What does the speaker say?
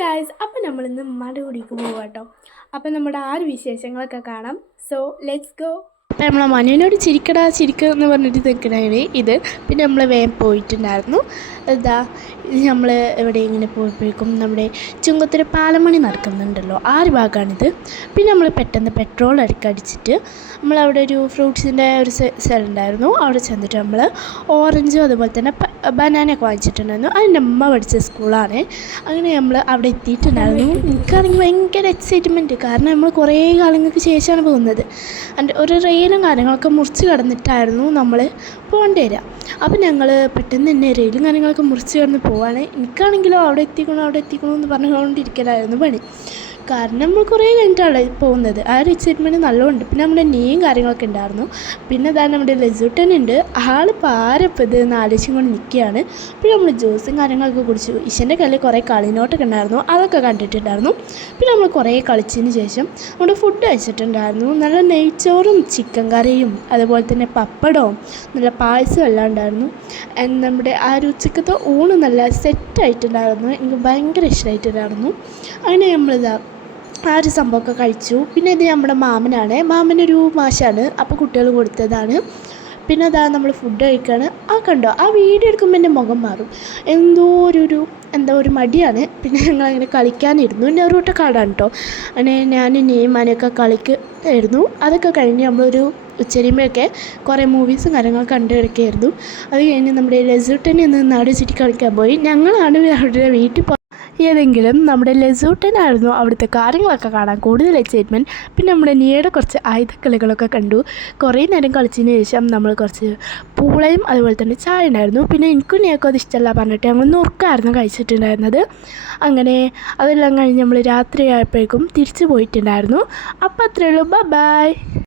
Guys, അപ്പോൾ നമ്മളിന്ന് മടുകുടിക്ക് പോകാം കേട്ടോ. അപ്പോൾ നമ്മുടെ വിശേഷങ്ങളൊക്കെ കാണാം. So let's go. നമ്മളെ മനുവിനോട് ചിരിക്കടാ ചിരിക്കുക എന്ന് പറഞ്ഞിട്ട് നിൽക്കണേ ഇത്. പിന്നെ നമ്മൾ വേഗം പോയിട്ടുണ്ടായിരുന്നു. നമ്മൾ എവിടെ ഇങ്ങനെ പോയപ്പോഴേക്കും നമ്മുടെ ചുങ്കത്തൂർ പാലമണി നടക്കുന്നുണ്ടല്ലോ, ആ ഒരു ഭാഗമാണിത്. പിന്നെ നമ്മൾ പെട്ടെന്ന് പെട്രോൾ അടിച്ചിട്ട് നമ്മളവിടെ ഒരു ഫ്രൂട്ട്സിൻ്റെ ഒരു സ്ഥലം ഉണ്ടായിരുന്നു. അവിടെ ചെന്നിട്ട് നമ്മൾ ഓറഞ്ചും അതുപോലെ തന്നെ ബനാനയൊക്കെ വാങ്ങിച്ചിട്ടുണ്ടായിരുന്നു. അതിൻ്റെ അമ്മ പഠിച്ച സ്കൂളാണ്. അങ്ങനെ നമ്മൾ അവിടെ എത്തിയിട്ടുണ്ടായിരുന്നു. എനിക്കാണെങ്കിൽ ഭയങ്കര എക്സൈറ്റ്മെൻറ്റ്, കാരണം നമ്മൾ കുറേ കാലങ്ങൾക്ക് ശേഷമാണ് പോകുന്നത്. ഒരു റെയിലും കാര്യങ്ങളൊക്കെ മുറിച്ച് കടന്നിട്ടായിരുന്നു നമ്മൾ പോകേണ്ടി വരിക. അപ്പോൾ ഞങ്ങൾ പെട്ടെന്ന് തന്നെ റെയിലും കാര്യങ്ങളൊക്കെ മുറിച്ച് കടന്ന് പോവാണ്. എനിക്കാണെങ്കിലോ അവിടെ എത്തിക്കണോ എന്ന് പറഞ്ഞുകൊണ്ടിരിക്കലായിരുന്നു പണി. കാരണം നമ്മൾ കുറേ കഴിഞ്ഞിട്ടാണ് പോകുന്നത്. ആ ഒരു എക്സൈറ്റ്മെൻറ്റ് നല്ലതുണ്ട്. പിന്നെ നമ്മുടെ നെയ്യും കാര്യങ്ങളൊക്കെ ഉണ്ടായിരുന്നു. പിന്നെ നമ്മുടെ ലസൂട്ടനുണ്ട്. ആൾ പാരപ്പോൾ ഇത് ആലോചിച്ചും കൊണ്ട് നിൽക്കുകയാണ്. പിന്നെ നമ്മൾ ജ്യൂസും കാര്യങ്ങളൊക്കെ കുടിച്ചു. ഇഷൻ്റെ കയ്യിൽ കുറേ കളിനോട്ടൊക്കെ ഉണ്ടായിരുന്നു, അതൊക്കെ കണ്ടിട്ടുണ്ടായിരുന്നു. പിന്നെ നമ്മൾ കുറേ കളിച്ചതിന് ശേഷം നമ്മുടെ ഫുഡ് കഴിച്ചിട്ടുണ്ടായിരുന്നു. നല്ല നെയ്ച്ചോറും ചിക്കൻ കറിയും അതുപോലെ തന്നെ പപ്പടവും നല്ല പായസവും എല്ലാം ഉണ്ടായിരുന്നു. നമ്മുടെ ആ ഒരു ഉച്ചക്കത്തെ ഊണ് നല്ല സെറ്റായിട്ടുണ്ടായിരുന്നു. എനിക്ക് ഭയങ്കര ഇഷ്ടമായിട്ടുണ്ടായിരുന്നു. അങ്ങനെ ആ ഒരു സംഭവമൊക്കെ കഴിച്ചു. പിന്നെ ഇത് നമ്മുടെ മാമനൊരു മാഷാണ്, അപ്പോൾ കുട്ടികൾ കൊടുത്തതാണ്. പിന്നെ നമ്മൾ ഫുഡ് കഴിക്കുകയാണ്. കണ്ടോ, ആ വീഡിയോ എടുക്കുമ്പോൾ എൻ്റെ മുഖം മാറും. എന്തോ ഒരു മടിയാണ്. പിന്നെ ഞങ്ങളങ്ങനെ കളിക്കാനിരുന്നു. നെറൂട്ട കാടാണ് കേട്ടോ. അങ്ങനെ ഞാൻ നെയ്മാനൊക്കെ കളിക്കുമായിരുന്നു. അതൊക്കെ കഴിഞ്ഞ് നമ്മളൊരു ഉച്ചരിയുമ്പോഴൊക്കെ കുറേ മൂവീസും കാര്യങ്ങളൊക്കെ കണ്ടു കിടക്കുകയായിരുന്നു. അത് കഴിഞ്ഞ് നമ്മുടെ ലസൂട്ടനെ ഒന്ന് നാട് ചുറ്റി കളിക്കാൻ പോയി. ഞങ്ങളാണ് അവരുടെ വീട്ടിൽ ഏതെങ്കിലും നമ്മുടെ ലസൂട്ടനായിരുന്നു അവിടുത്തെ കാര്യങ്ങളൊക്കെ കാണാൻ കൂടുതൽ എക്സൈറ്റ്മെൻറ്റ്. പിന്നെ നമ്മുടെ നീയുടെ കുറച്ച് ആയുധക്കളികളൊക്കെ കണ്ടു. കുറേ നേരം കളിച്ചതിന് ശേഷം നമ്മൾ കുറച്ച് പൂളയും അതുപോലെ തന്നെ ചായ ഉണ്ടായിരുന്നു. പിന്നെ എനിക്കും നീയൊക്കെ അത് ഇഷ്ടമല്ല പറഞ്ഞിട്ട് ഞങ്ങൾ നുറുക്കായിരുന്നു കഴിച്ചിട്ടുണ്ടായിരുന്നത്. അങ്ങനെ അതെല്ലാം കഴിഞ്ഞ് നമ്മൾ രാത്രി ആയപ്പോഴേക്കും തിരിച്ചു പോയിട്ടുണ്ടായിരുന്നു. അപ്പോൾ അത്രയേ ഉള്ളൂ. ബൈ.